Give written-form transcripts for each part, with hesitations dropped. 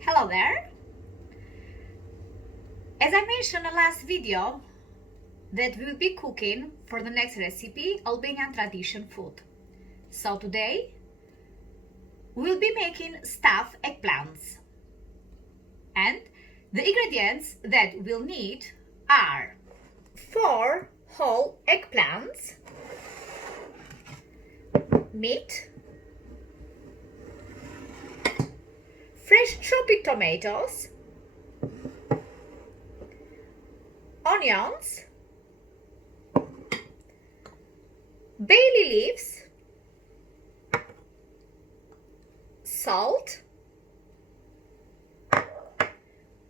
Hello there! As I mentioned in the last video, that we will be cooking for the next recipe Albanian tradition food. So today we'll be making stuffed eggplants. And the ingredients that we'll need are 4 whole eggplants, meat, fresh chopped tomatoes, onions, bay leaves, salt,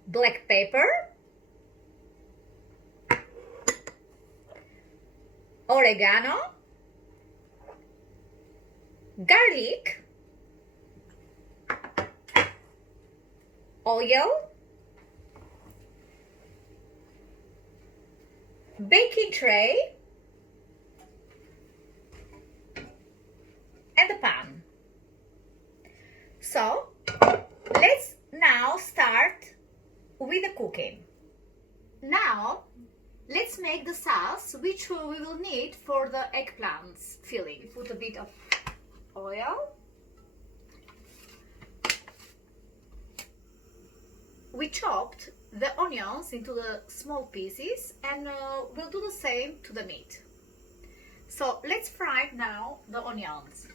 black pepper, oregano, garlic, oil, baking tray, and a pan. So let's now start with the cooking. Now let's make the sauce which we will need for the eggplants filling. Put a bit of oil. We chopped the onions into the small pieces and we'll do the same to the meat. So let's fry now the onions.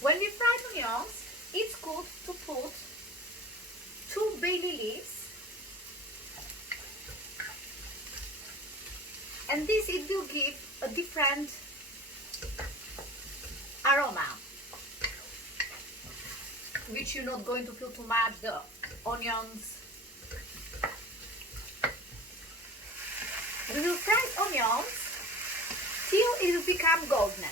When we fry onions, it's good to put 2 bay leaves, and this it will give a different aroma, which you're not going to feel too much the onions. We will fry onions till it will become golden.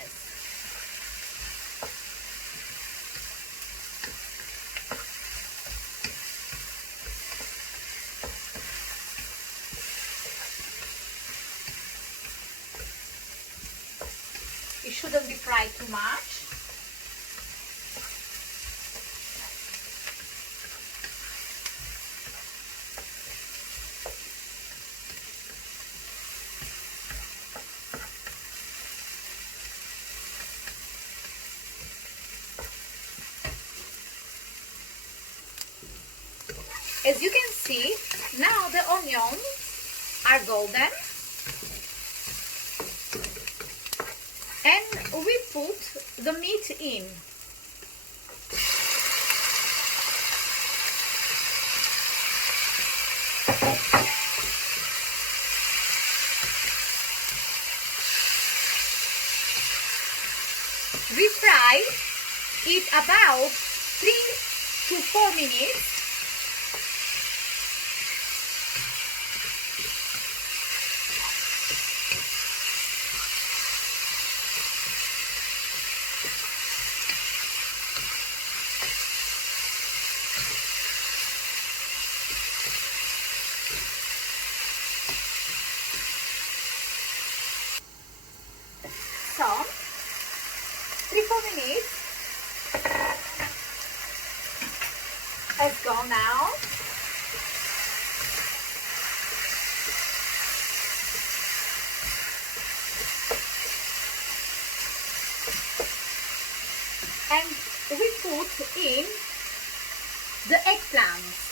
It shouldn't be fried too much. As you can see, now the onions are golden. And we put the meat in. We fry it about 3 to 4 minutes. So, 3-4 minutes has gone now. And we put in the eggplants.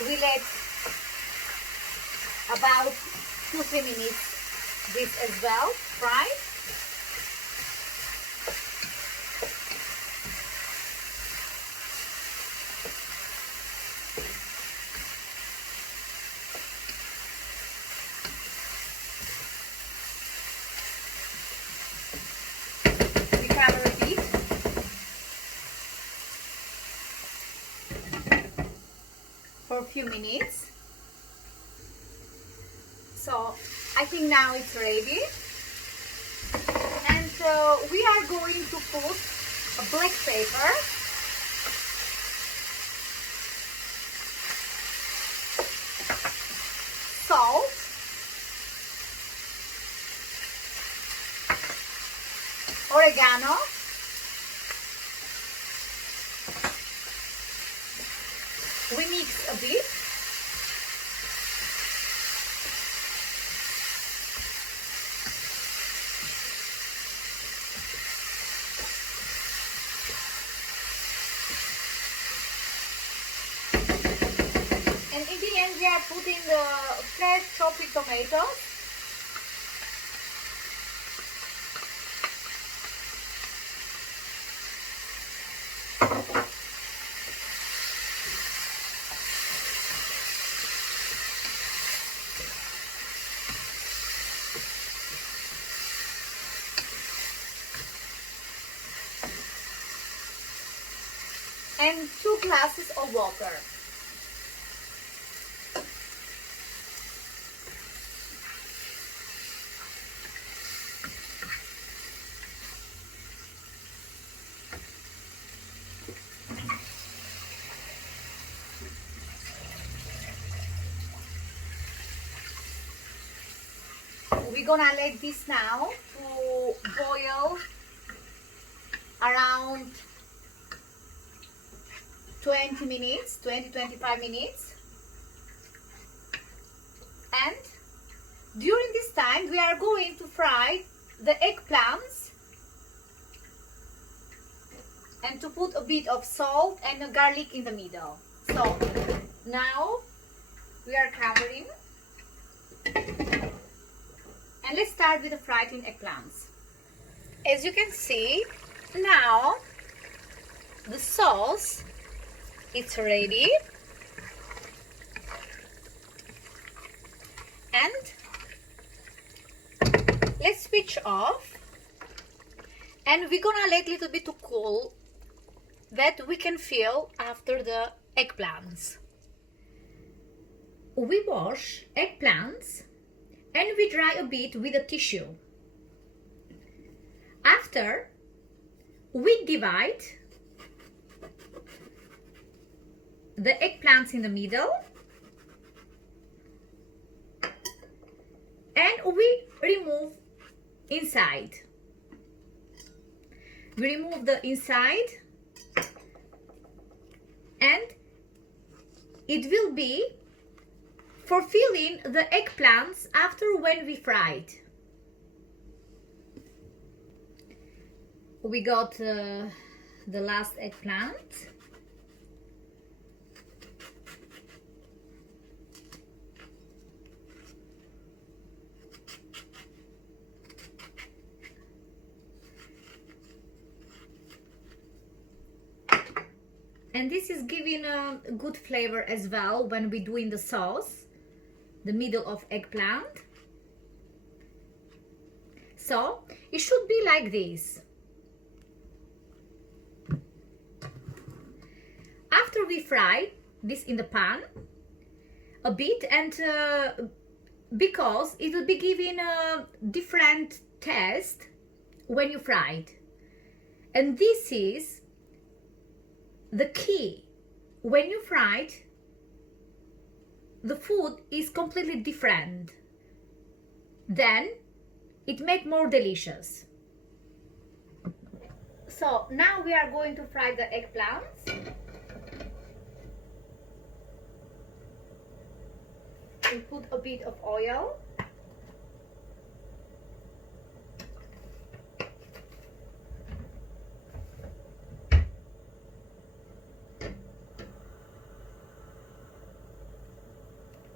We let about 2-3 minutes this as well fry. We cover it for a few minutes. So I think now it's ready. And we are going to put a black pepper, salt, oregano, we mix a bit, and in the end we are putting the fresh chopped tomatoes. And 2 glasses of water. We're gonna let this now to boil around 20 minutes, 20-25 minutes. And during this time we are going to fry the eggplants and to put a bit of salt and a garlic in the middle. So now we are covering and let's start with the fried eggplants. As you can see, now the sauce it's ready, and let's switch off, and we're gonna let a little bit to cool that we can feel after the eggplants. We wash eggplants and we dry a bit with a tissue. After, we divide the eggplants in the middle and we remove inside. We remove the inside and it will be for filling the eggplants after when we fried. We got the last eggplant. And this is giving a good flavor as well when we doing the sauce, the middle of eggplant. So it should be like this. After we fry this in the pan a bit, and because it will be giving a different taste when you fry it, and this is the key. When you fry it, the food is completely different, then it makes more delicious. So now we are going to fry the eggplants. We put a bit of oil.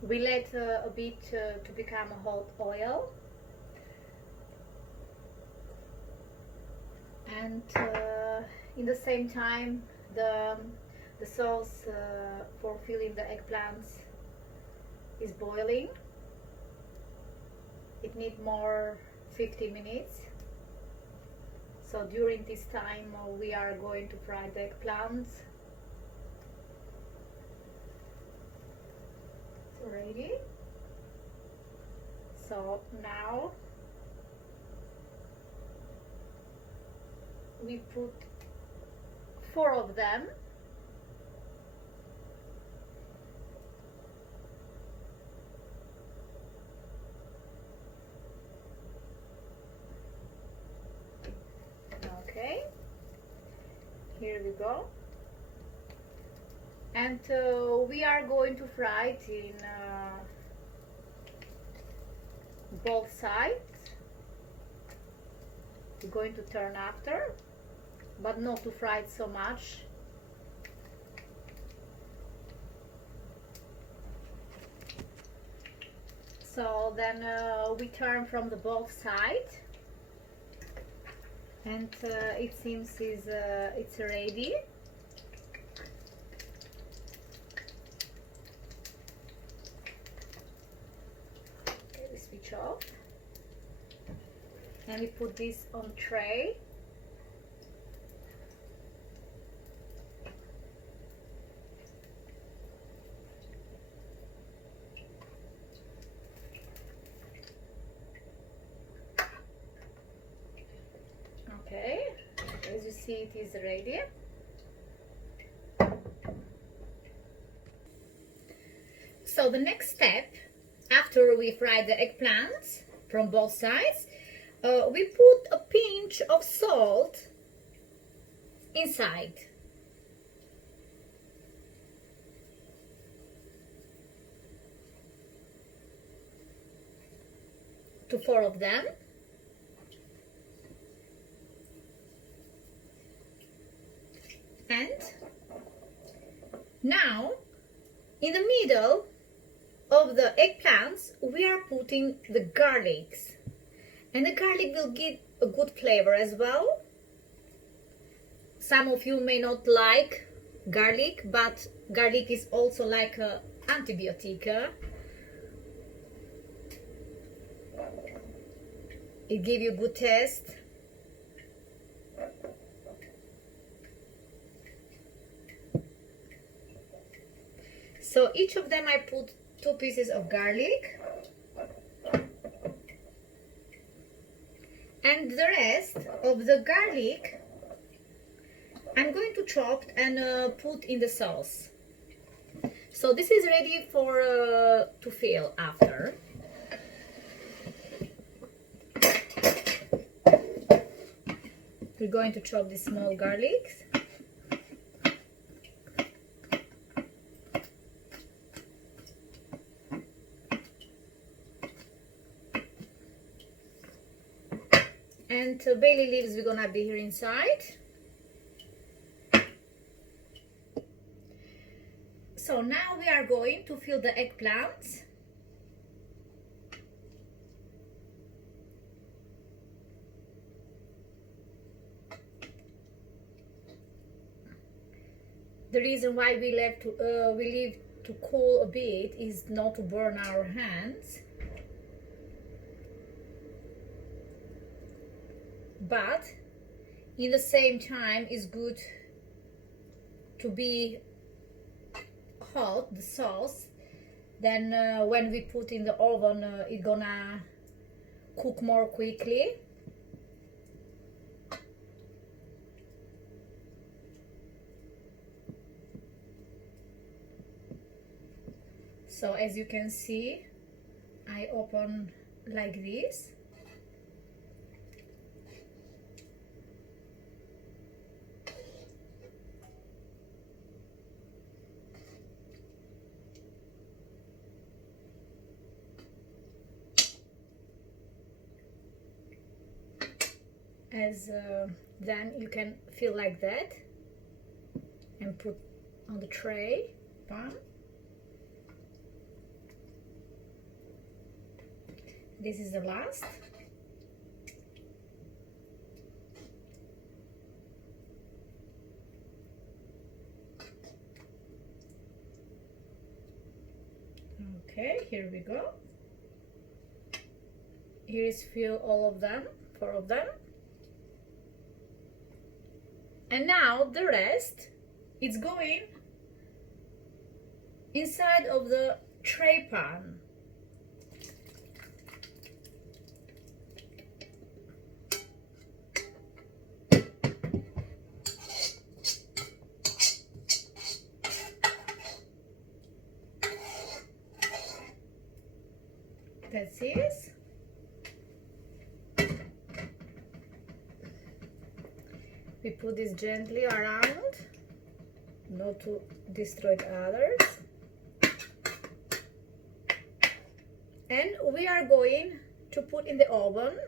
We let a bit to become a hot oil, and in the same time the sauce for filling the eggplants is boiling. It needs more 50 minutes. So during this time we are going to fry the eggplants. Ready. So now we put 4 of them. Okay, here we go. And we are going to fry it in both sides. We're going to turn after, but not to fry it so much. So then we turn from the both sides, and it seems it's ready. Okay, we switch off, and we put this on tray. Okay, as you see, it is ready. So the next step, after we fry the eggplants from both sides, we put a pinch of salt inside. To 4 of them. And now, in the middle of the eggplants, we are putting the garlics. And the garlic will give a good flavor as well. Some of you may not like garlic, but garlic is also like an antibiotic. It gives you good taste. So each of them I put 2 pieces of garlic, and the rest of the garlic I'm going to chop and put in the sauce. So this is ready for to fill after. We're going to chop the small garlics. And bay leaves we're gonna be here inside. So now we are going to fill the eggplants. The reason why we leave to cool a bit is not to burn our hands. But in the same time it's good to be hot, the sauce. Then when we put in the oven, it's gonna cook more quickly. So as you can see, I open like this. Then you can fill like that and put on the tray pan. This is the last. Okay, here we go. Here is fill all of them, 4 of them. And now the rest is going inside of the tray pan. That's it. We put this gently around, not to destroy the others. And we are going to put in the oven.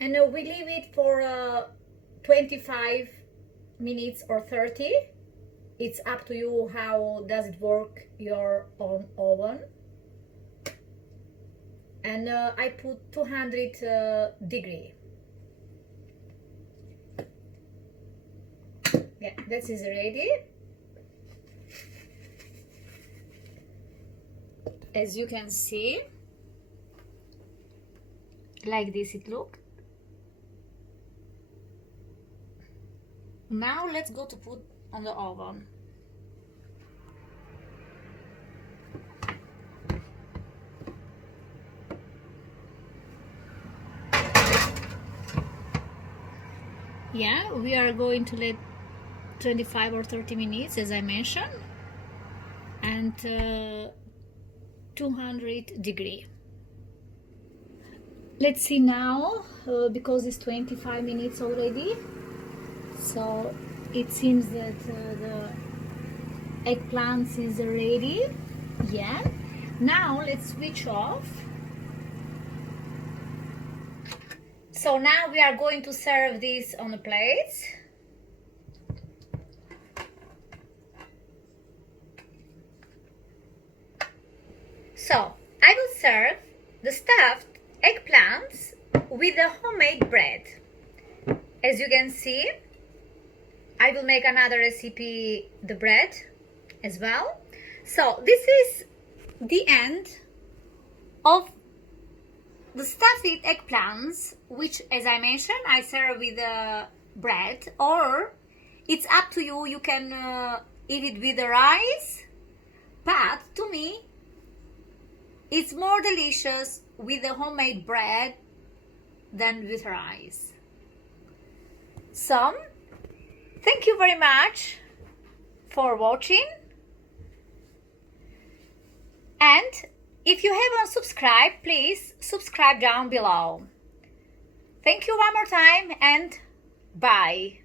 And we leave it for 25 minutes or 30. It's up to you how does it work your own oven. And I put 200 degree. Yeah, this is ready. As you can see, like this it looked. Now let's go to put on the oven. Yeah, we are going to let 25 or 30 minutes as I mentioned, and 200 degree. Let's see now, because it's 25 minutes already. So it seems that the eggplants is ready. Yeah. Now let's switch off. So now we are going to serve this on a plate. So I will serve the stuffed eggplants with the homemade bread. As you can see, I will make another recipe, the bread as well. So this is the end of the stuffed eggplants, which, as I mentioned, I serve with bread, or it's up to you. You can eat it with the rice, but to me, it's more delicious with the homemade bread than with rice. So, thank you very much for watching, and if you haven't subscribed, please subscribe down below. Thank you one more time, and bye.